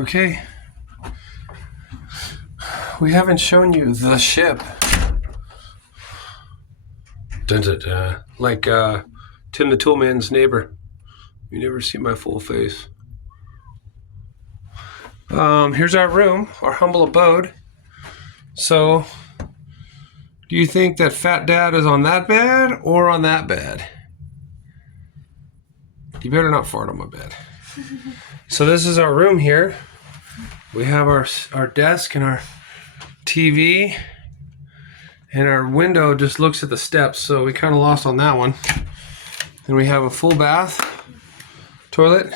Okay. We haven't shown you the ship. Dun, dun, dun. Like Tim the Toolman's neighbor. You never see my full face. Here's our room, our humble abode. So, do you think that Fat Dad is on that bed or on that bed? You better not fart on my bed. So this is our room here. We have our desk and our TV. And our window just looks at the steps, so we kind of lost on that one. And we have a full bath, toilet,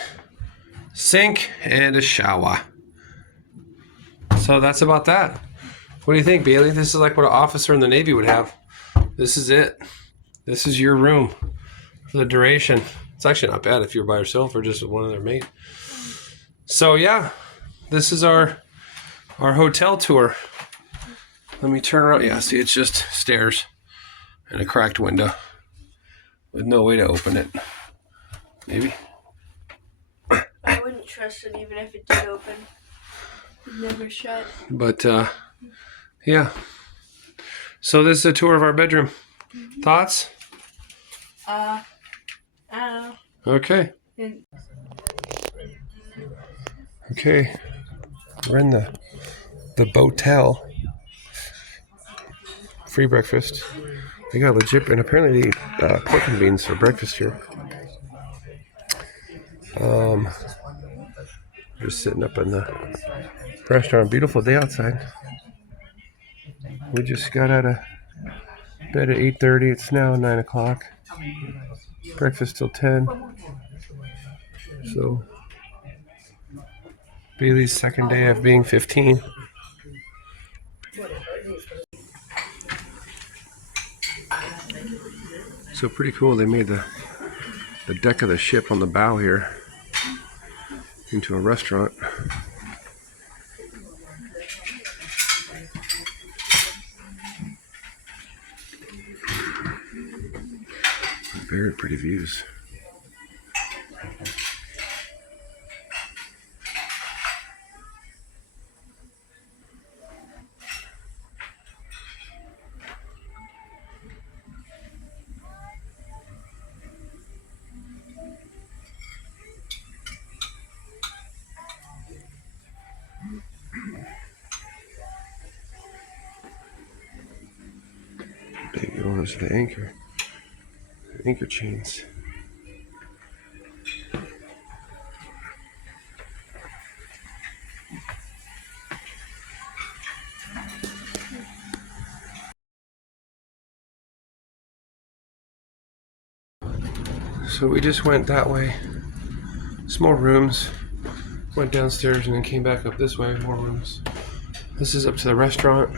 sink, and a shower. So that's about that. What do you think, Bailey? This is like what an officer in the Navy would have. This is it. This is your room for the duration. It's actually not bad if you're by yourself or just with one of their mates. So yeah, this is our hotel tour. Let me turn around. Yeah, see, it's just stairs and a cracked window with no way to open it. Maybe. I wouldn't trust it even if it did open. It'd never shut. But, yeah. So this is a tour of our bedroom. Mm-hmm. Thoughts? I don't know. Okay. Okay. We're in the boatel. Free breakfast. They got legit, and apparently they eat pork and beans for breakfast here. Just sitting up in the restaurant. Beautiful day outside. We just got out of bed at 8:30. It's now 9 o'clock. Breakfast till 10. So Bailey's second day of being 15. So pretty cool. They made the deck of the ship on the bow here into a restaurant. Very pretty views. Big owners of the anchor chains. So we just went that way. Small rooms. Went downstairs and then came back up this way. More rooms. This is up to the restaurant.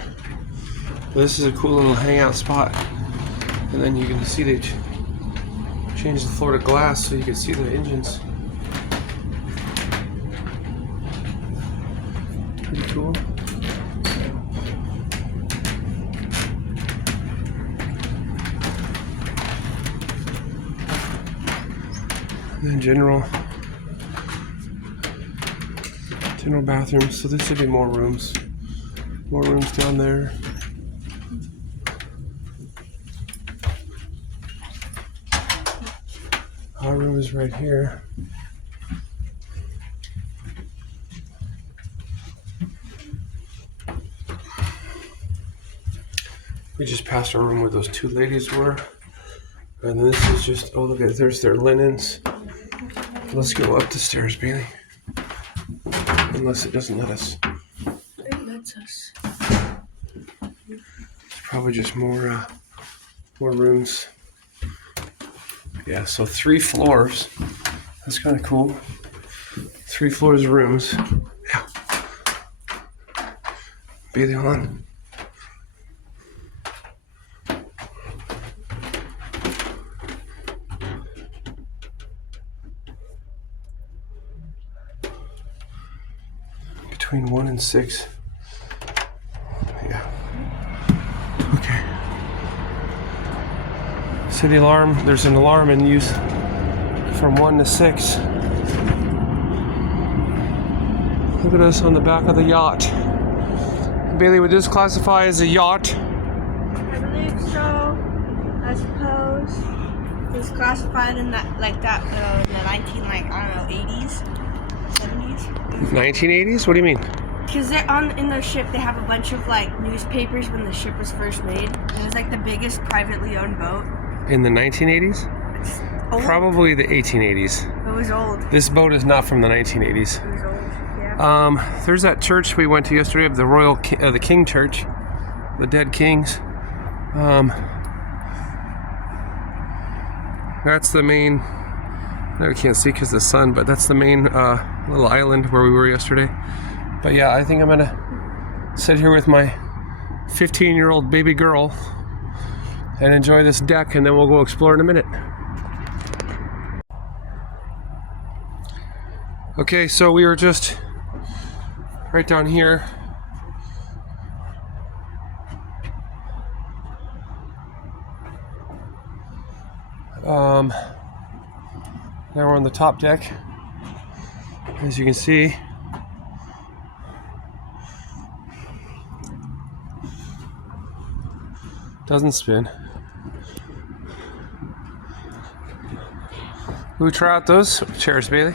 This is a cool little hangout spot. And then you can see they changed the floor to glass so you can see the engines. Pretty cool. And then general bathrooms. So this should be more rooms. More rooms down there. Our room is right here. We just passed our room where those two ladies were. And this is just, oh look at, there's their linens. Let's go up the stairs, Bailey. Unless it doesn't let us. It lets us. It's probably just more rooms. Yeah, so 3 floors. That's kind of cool. 3 floors of rooms. Yeah. Bailey, hold on. Between 1 and 6. Yeah. Okay. City alarm. There's an alarm in use from 1 to 6. Look at us on the back of the yacht. Bailey, would this classify as a yacht? I believe so. I suppose it's classified in that in the 80s, 70s. 1980s? What do you mean? Because in the ship they have a bunch of newspapers when the ship was first made. It was the biggest privately owned boat. In the 1980s? It's old. Probably the 1880s. It was old. This boat is not from the 1980s. It was old. Yeah. There's that church we went to yesterday, of the King Church, the Dead Kings. That's the main. Now we can't see because of the sun, but that's the main little island where we were yesterday. But yeah, I think I'm gonna sit here with my 15-year-old baby girl and enjoy this deck, and then we'll go explore in a minute. Okay, so we were just right down here. Now we're on the top deck. As you can see, doesn't spin. We'll try out those chairs, Bailey.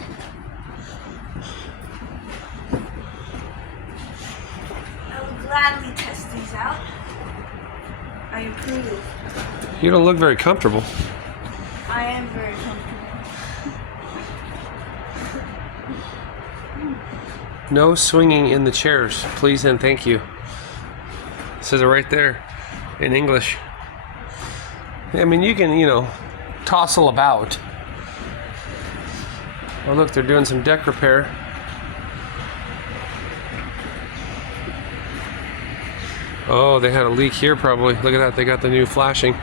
I will gladly test these out. I approve. You don't look very comfortable. I am very comfortable. No swinging in the chairs, please and thank you. It says it right there in English. I mean, you can, tossle about. Oh, look, they're doing some deck repair. Oh, they had a leak here probably. Look at that, they got the new flashing.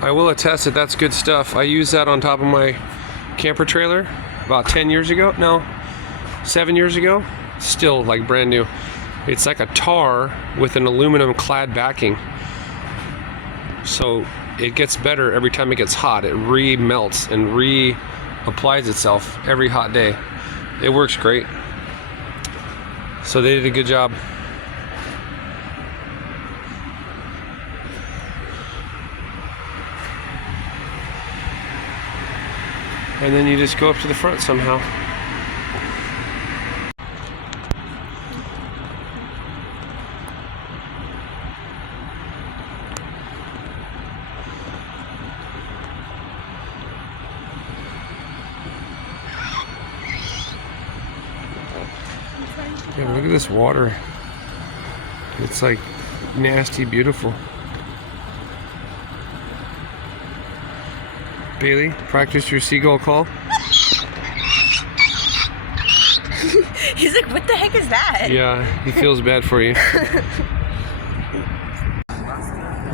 I will attest that that's good stuff. I used that on top of my camper trailer about 10 years ago. No, 7 years ago. Still brand new. It's like a tar with an aluminum clad backing. So it gets better every time it gets hot. It re-melts and re-applies itself every hot day. It works great. So they did a good job. And then you just go up to the front somehow. Yeah, look at this water. It's nasty beautiful. Bailey, practice your seagull call. He's like, what the heck is that? Yeah, he feels bad for you.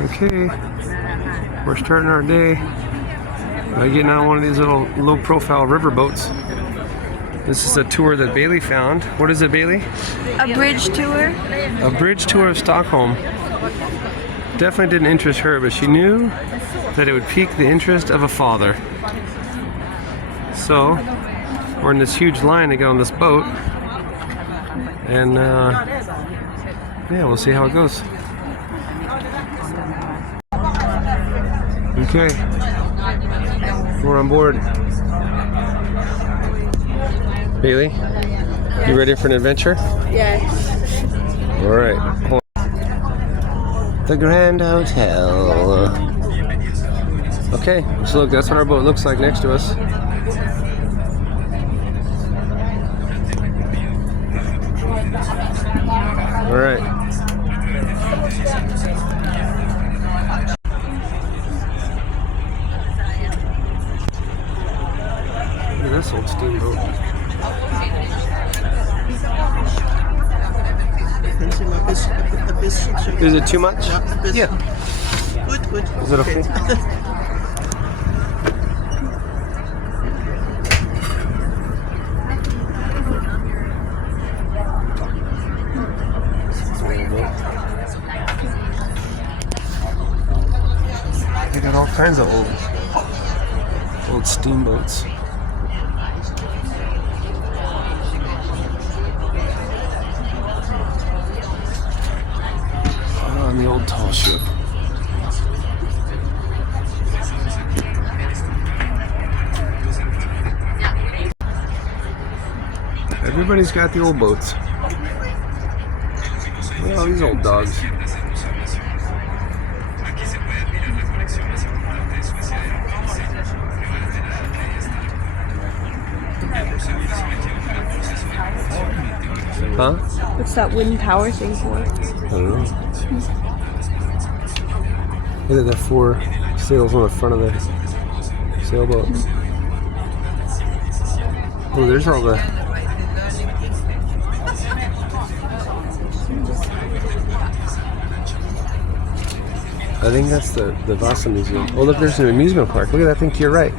Okay, we're starting our day by getting on one of these little low-profile river boats. This is a tour that Bailey found. What is it, Bailey? A bridge tour. A bridge tour of Stockholm. Definitely didn't interest her, but she knew that it would pique the interest of a father. So, we're in this huge line to get on this boat. And, yeah, we'll see how it goes. Okay. We're on board. Bailey, you ready for an adventure? Yes. All right. The Grand Hotel. Okay, so look, that's what our boat looks like next to us. All right. Look at this old steamboat. Is it too much? Yeah. Good, good. Is it a full? They got all kinds of old steamboats. on the old tall ship. Everybody's got the old boats. Look at all these old dogs. Huh? What's that wooden tower thing for? I don't know. Look at the 4 sails on the front of the sailboat. Oh, there's all the... I think that's the Vasa Museum. Oh, look, there's an amusement park. Look at that thing to your right.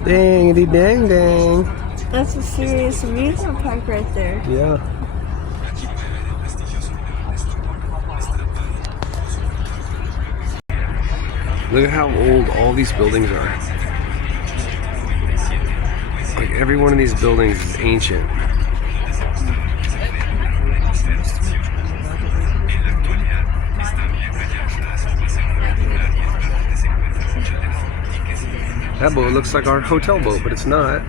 Dangity dang dang. That's a serious amusement park right there. Yeah. Look at how old all these buildings are. Like every one of these buildings is ancient. That boat looks like our hotel boat, but it's not.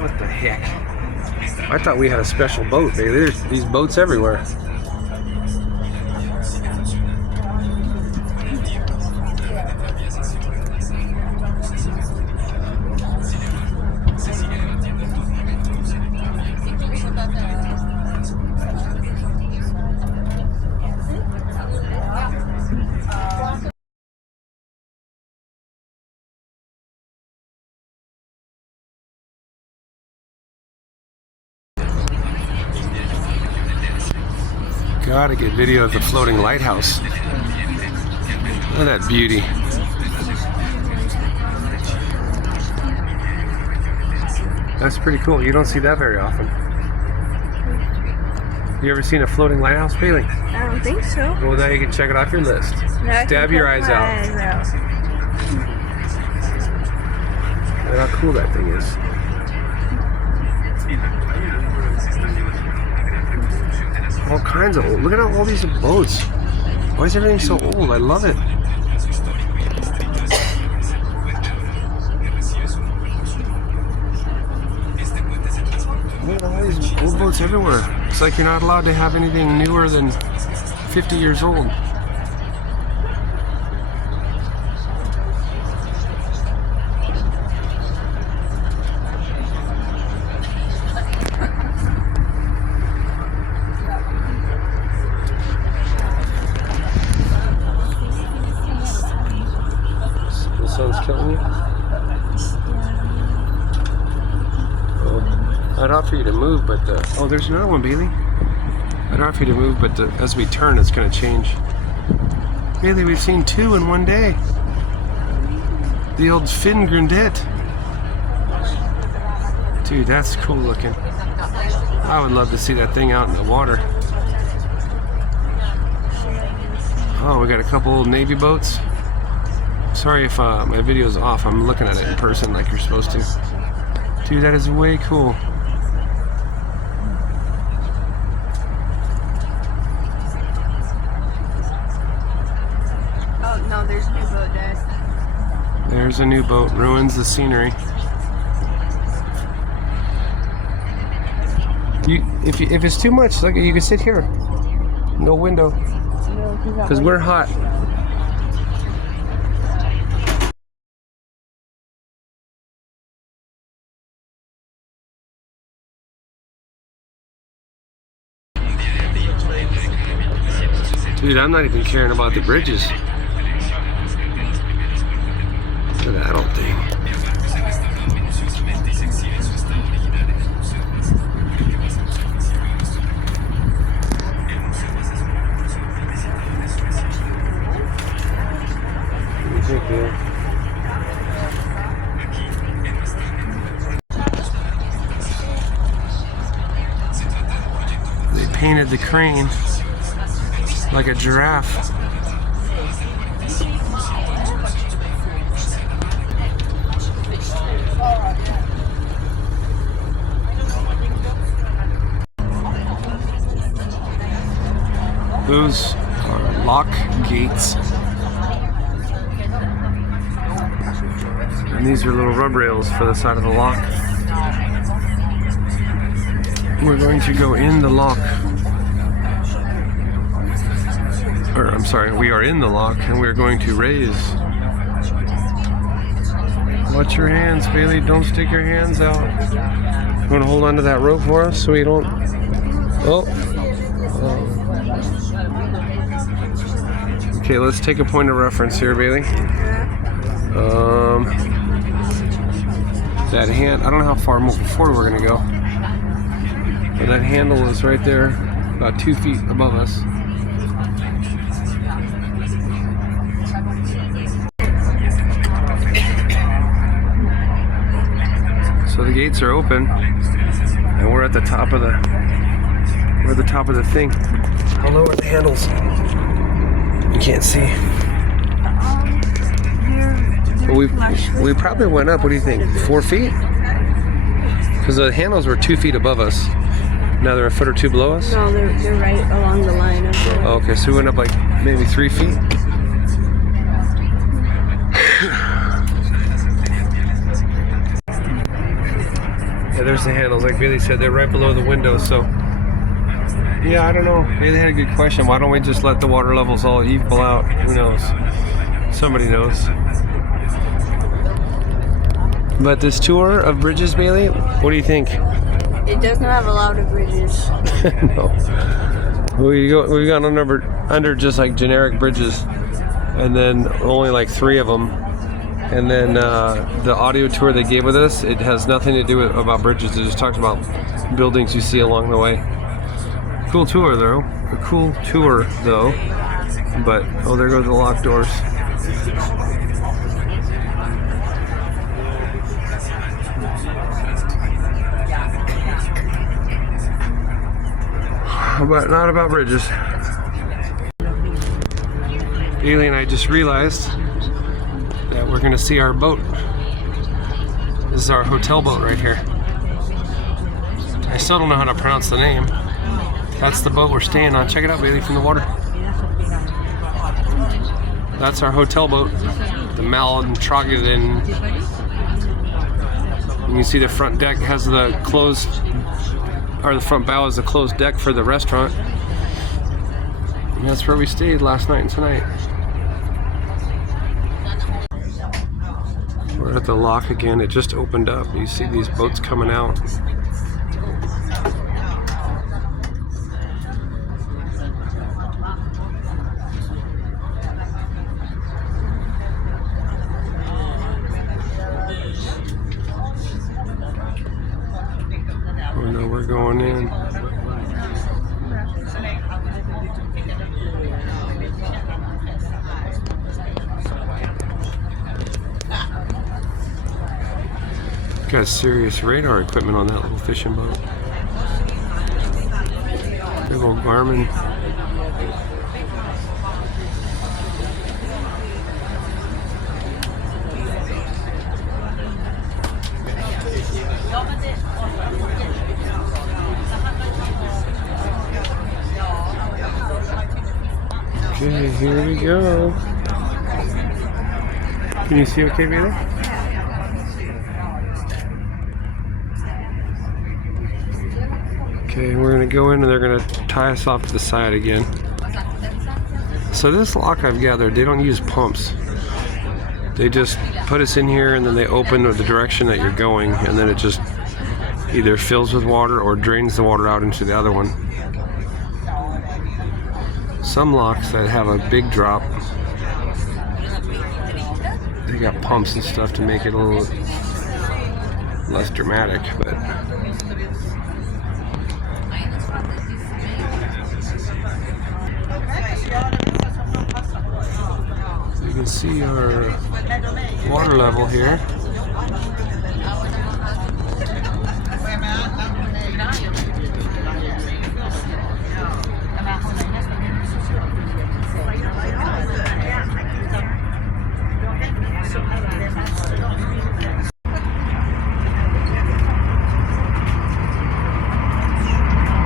What the heck? I thought we had a special boat. There's these boats everywhere. Gotta get video of the floating lighthouse. Look at that beauty. That's pretty cool. You don't see that very often. You ever seen a floating lighthouse, Bailey? I don't think so. Well, now you can check it off your list. Stab your eyes out. Look how cool that thing is. All kinds of old. Look at all these boats. Why is everything so old? I love it. Look at all these old boats everywhere. It's like you're not allowed to have anything newer than 50 years old. The sun's killing you? Oh, I'd offer you to move, but oh, there's another one, Bailey. I'd offer you to move, but as we turn, it's going to change. Bailey, we've seen 2 in one day. The old Finn Grundet. Dude, that's cool looking. I would love to see that thing out in the water. Oh, we got a couple old Navy boats. Sorry if my video's off. I'm looking at it in person like you're supposed to. Dude, that is way cool. Oh, no, there's a new boat, Dad. There's a new boat. Ruins the scenery. If it's too much, like you can sit here. No window. Because we're hot. Dude, I'm not even caring about the bridges. Look at that old thing. They painted the crane like a giraffe. Those are lock gates. And these are little rub rails for the side of the lock. We're going to go in the lock. Or, I'm sorry, we are in the lock and we're going to raise. Watch your hands, Bailey. Don't stick your hands out. You want to hold on to that rope for us so we don't... Oh. Okay, let's take a point of reference here, Bailey. That hand, I don't know how far forward we're going to go. But that handle is right there, about 2 feet above us. So the gates are open, and we're at the top of the thing. I'll lower the handles. You can't see. But we probably went up. What do you think? 4 feet? Because the handles were 2 feet above us. Now they're a foot or two below us? No, they're right along the line of the... Oh, okay, so we went up like maybe 3 feet. Yeah, there's the handles. Like Bailey said, they're right below the window, so... Yeah, I don't know. Bailey had a good question. Why don't we just let the water levels all equal out? Who knows? Somebody knows. But this tour of bridges, Bailey, what do you think? It doesn't have a lot of bridges. No. We've gone under just like generic bridges, and then only like 3 of them. And then the audio tour they gave with us, it has nothing to do about bridges. It just talks about buildings you see along the way. Cool tour though. A cool tour though. But oh, there goes the locked doors. But not about bridges. Bailey and I just realized that we're gonna see our boat. This is our hotel boat right here. I still don't know how to pronounce the name. That's the boat we're staying on. Check it out, Bailey, from the water. That's our hotel boat, the Malin-Troggeden. You can see the front deck has the closed, or the front bow is the closed deck for the restaurant. And that's where we stayed last night and tonight. We're at the lock again. It just opened up. You see these boats coming out. Oh no, we're going in. Got serious radar equipment on that little fishing boat. Big old Garmin. Okay, here we go. Can you see okay, Bailey? Okay, we're gonna go in and they're gonna tie us off to the side again. So this lock, I've gathered, they don't use pumps. They just put us in here and then they open the direction that you're going, and then it just either fills with water or drains the water out into the other one. Some locks that have a big drop, they got pumps and stuff to make it a little less dramatic, but you can see our water level here.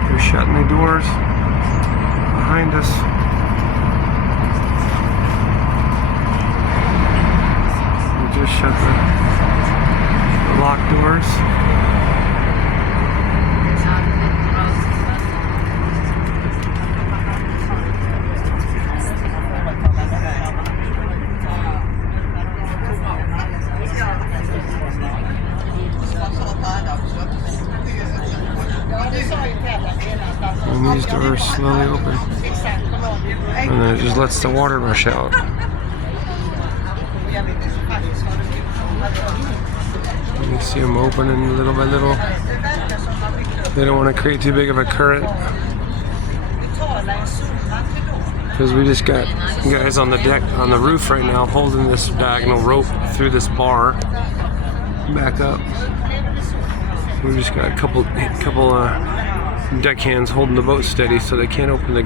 They're shutting the doors behind us. doors. And these doors slowly open. And then it just lets the water rush out. You can see them opening little by little. They don't want to create too big of a current. Because we just got guys on the deck, on the roof right now, holding this diagonal rope through this bar back up. We just got a couple deckhands holding the boat steady so they can't open the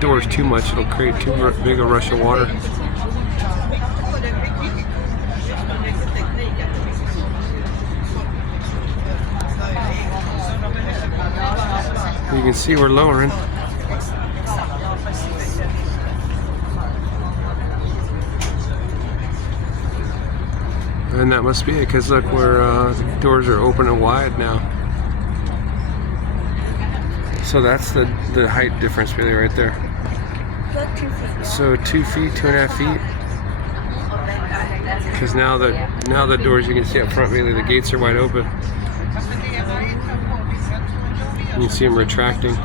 doors too much. It'll create too big a rush of water. You can see we're lowering. And that must be it, because look, the doors are open and wide now. So that's the height difference really right there. Look, 2 feet. So 2 feet, 2.5 feet. Because now the doors, you can see up front really, the gates are wide open. You can see them retracting.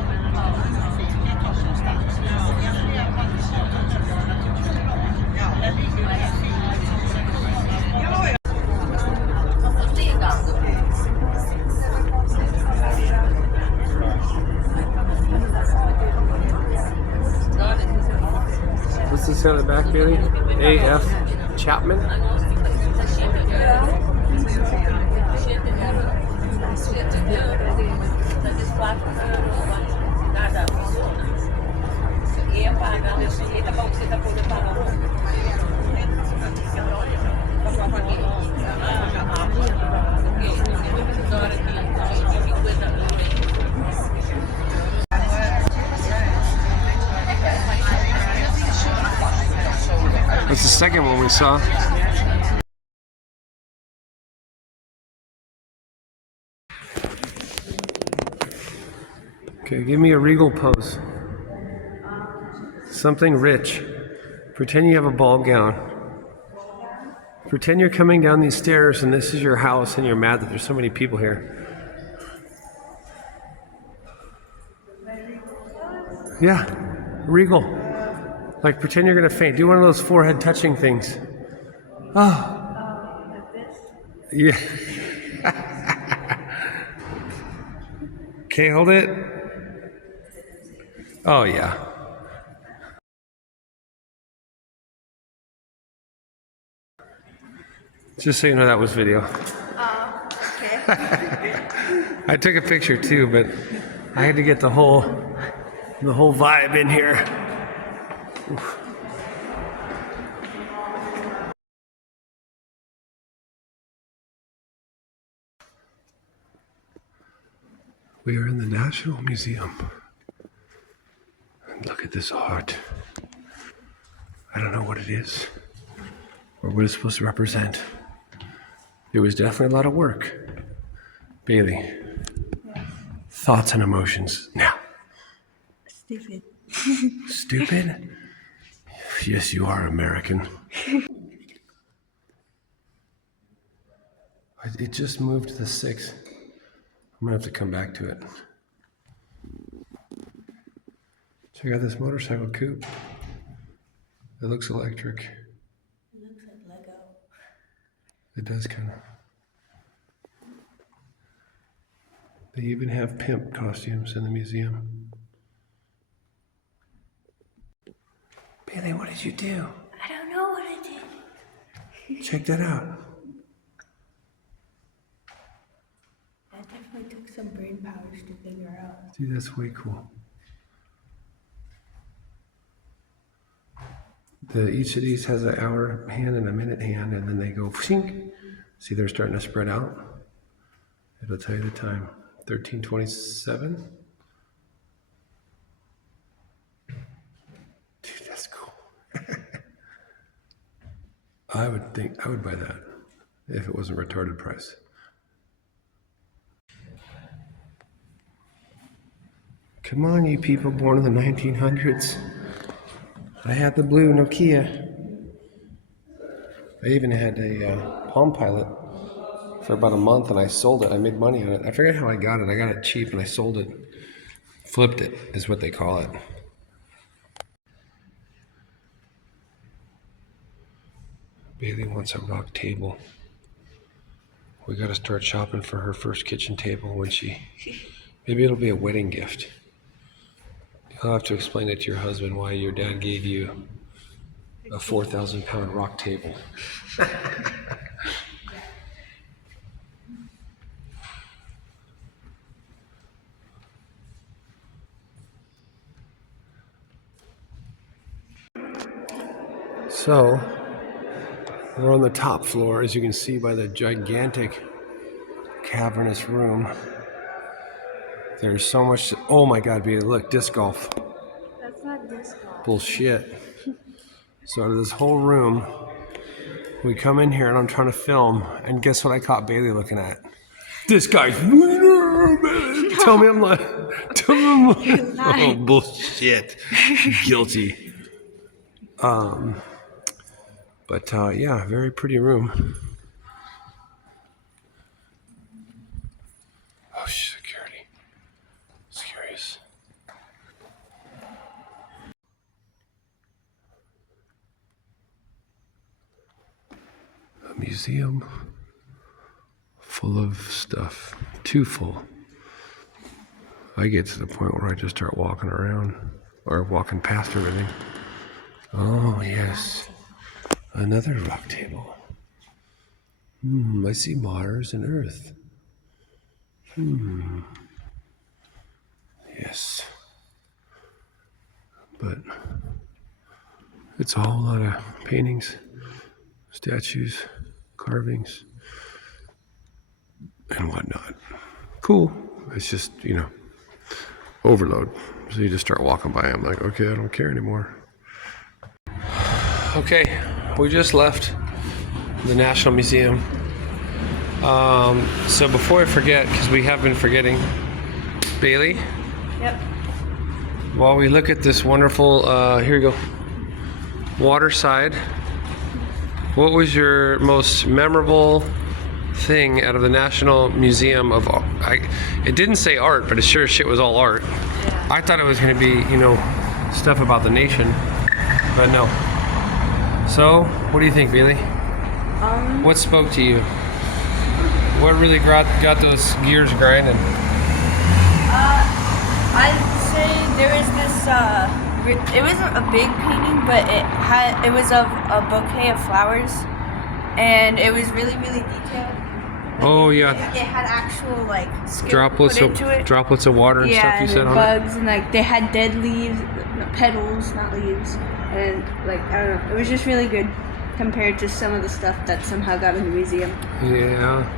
What's this on the back, Bailey? A.F. Chapman? That's the second one we saw. Okay, give me a regal pose. Something rich. Pretend you have a ball gown. Pretend you're coming down these stairs and this is your house and you're mad that there's so many people here. Yeah, regal. Like pretend you're gonna faint. Do one of those forehead touching things. Oh. Yeah. Okay, hold it. Oh yeah. Just so you know, that was video. Okay. I took a picture too, but I had to get the whole vibe in here. Oof. We are in the National Museum. And look at this art. I don't know what it is or what it's supposed to represent. It was definitely a lot of work. Bailey, thoughts and emotions now. Stupid. Stupid? Yes, you are American. It just moved to the 6th. I'm gonna have to come back to it. Check out this motorcycle coupe. It looks electric. It looks like Lego. It does kind of. They even have pimp costumes in the museum. Bailey, what did you do? I don't know what I did. Check that out. That definitely took some brain powers to figure out. See, that's way cool. Each of these has an hour hand and a minute hand, and then they go shink. See, they're starting to spread out. It'll tell you the time. 13:27. Dude, that's cool. I would buy that if it wasn't retarded price. Come on, you people born in the 1900s. I had the blue Nokia. I even had a Palm Pilot for about a month, and I sold it. I made money on it. I forget how I got it. I got it cheap, and I sold it. Flipped it, is what they call it. Bailey wants a rock table. We got to start shopping for her first kitchen table when she... Maybe it'll be a wedding gift. You'll have to explain it to your husband why your dad gave you a 4,000-pound rock table. So, we're on the top floor, as you can see by the gigantic cavernous room. There's so much. Oh my God, Bailey, look, disc golf. That's not disc golf. Bullshit. So out of this whole room, we come in here and I'm trying to film, and guess what I caught Bailey looking at? This guy's winner, man. Tell me I'm lying. Tell me I'm lying. Oh, bullshit. Guilty. But yeah, very pretty room. Oh, security. It's curious. A museum full of stuff. Too full. I get to the point where I just start walking around or walking past everything. Oh, yes. Another rock table. I see Mars and Earth. Yes. But it's a whole lot of paintings, statues, carvings, and whatnot. Cool. It's just, overload. So you just start walking by. I'm like, okay, I don't care anymore. Okay, we just left the National Museum. So before I forget, because we have been forgetting, Bailey? Yep. While we look at this wonderful, here we go, waterside, what was your most memorable thing out of the National Museum of Art? It didn't say art, but it sure as shit was all art. Yeah. I thought it was going to be, stuff about the nation, but no. So, what do you think, Bailey? What spoke to you? What really got those gears grinding? I'd say there was this, it wasn't a big painting, but it was of a bouquet of flowers, and it was really, really detailed. Oh yeah. It had actual skill Droplets put into it. Droplets of water and stuff you said on it? bugs, and they had dead leaves, petals, not leaves. And I don't know, it was just really good compared to some of the stuff that somehow got in the museum. Yeah.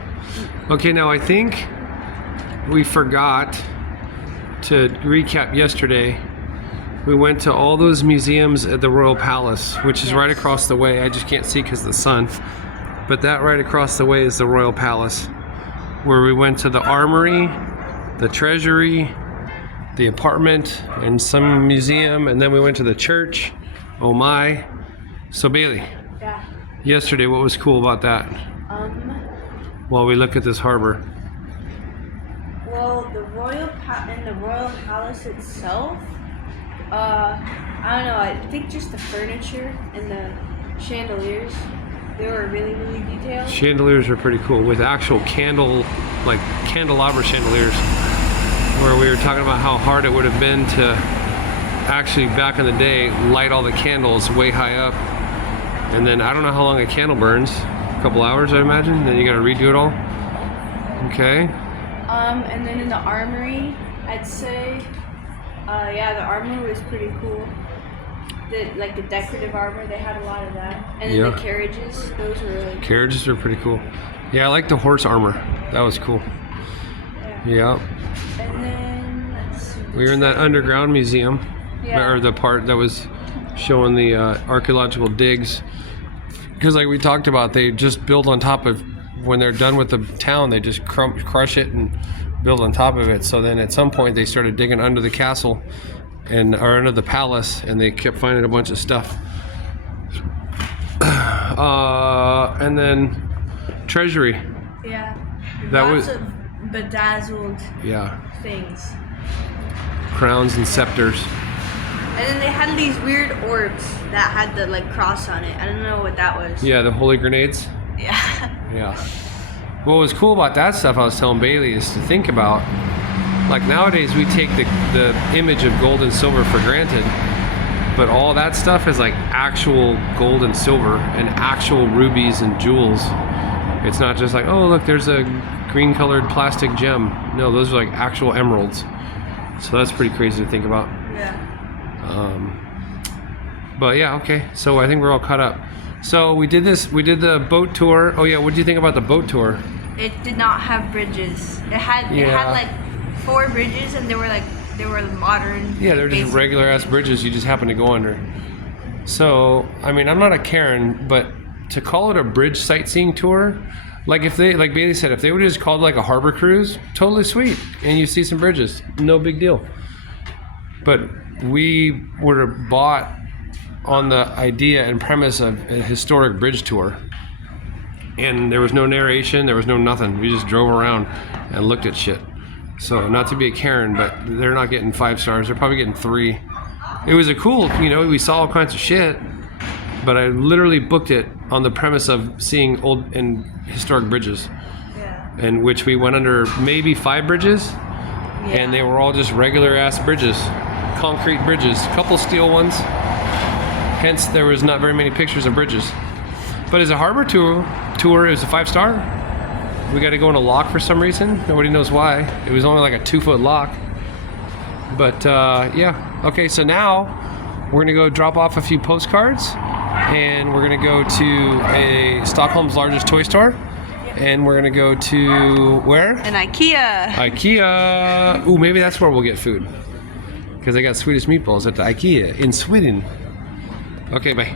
Okay, now I think we forgot to recap yesterday. We went to all those museums at the Royal Palace, which is right across the way. I just can't see because of the sun. But that right across the way is the Royal Palace, where we went to the Armory, the Treasury, the apartment, and some museum, and then we went to the church. Oh my. So Bailey, Yeah. yesterday, what was cool about that? While we look at this harbor. Well, in the Royal Palace itself, I don't know, I think just the furniture and the chandeliers, they were really, really detailed. Chandeliers are pretty cool with actual candelabra chandeliers, where we were talking about how hard it would have been to actually back in the day light all the candles way high up, and then I don't know how long a candle burns, a couple hours I imagine, then you gotta redo it all. Okay. And then in the Armory, I'd say, the armor was pretty cool. The decorative armor, they had a lot of that. And then the carriages, those were really cool. Carriages are pretty cool. Yeah, I like the horse armor. That was cool. Yeah. And then, let's see. We were in that underground museum, Yeah. or the part that was showing the archaeological digs. Because like we talked about, they just built on top of when they're done with the town, they just crush it and build on top of it. So then at some point they started digging under the castle or under the palace, and they kept finding a bunch of stuff. And then treasury. Yeah. That Lots was- of bedazzled Yeah. things. Crowns and scepters. And then they had these weird orbs that had the like cross on it. I don't know what that was. Yeah, the holy grenades. Yeah. Yeah. What was cool about that stuff, I was telling Bailey, is to think about, like nowadays we take the image of gold and silver for granted, but all that stuff is like actual gold and silver and actual rubies and jewels. It's not just like, oh look, there's a green colored plastic gem. No, those are like actual emeralds. So that's pretty crazy to think about. Yeah. But yeah, okay. So I think we're all caught up. So we did the boat tour. Oh yeah, what do you think about the boat tour? It did not have bridges. It had Yeah. like 4 bridges, and they were modern. Yeah, they're just basic regular ass bridges you just happen to go under. So, I mean, I'm not a Karen, but to call it a bridge sightseeing tour, like if they, like Bailey said, if they would have just called it like a harbor cruise, totally sweet. And you see some bridges, no big deal. But we were bought on the idea and premise of a historic bridge tour. And there was no narration, there was no nothing. We just drove around and looked at shit. So not to be a Karen, but they're not getting 5 stars. They're probably getting 3. It was a cool, we saw all kinds of shit, but I literally booked it on the premise of seeing old and historic bridges, Yeah. in which we went under maybe 5 bridges, and they were all just regular ass bridges, concrete bridges, a couple steel ones. Hence, there was not very many pictures of bridges. But as a harbor tour, it was a 5-star. We got to go in a lock for some reason. Nobody knows why. It was only like a 2-foot lock. But yeah. Okay, so now we're gonna go drop off a few postcards, and we're gonna go to Stockholm's largest toy store, and we're gonna go to where? An IKEA. IKEA. Ooh, maybe that's where we'll get food, because they got Swedish meatballs at the IKEA in Sweden. Okay, bye.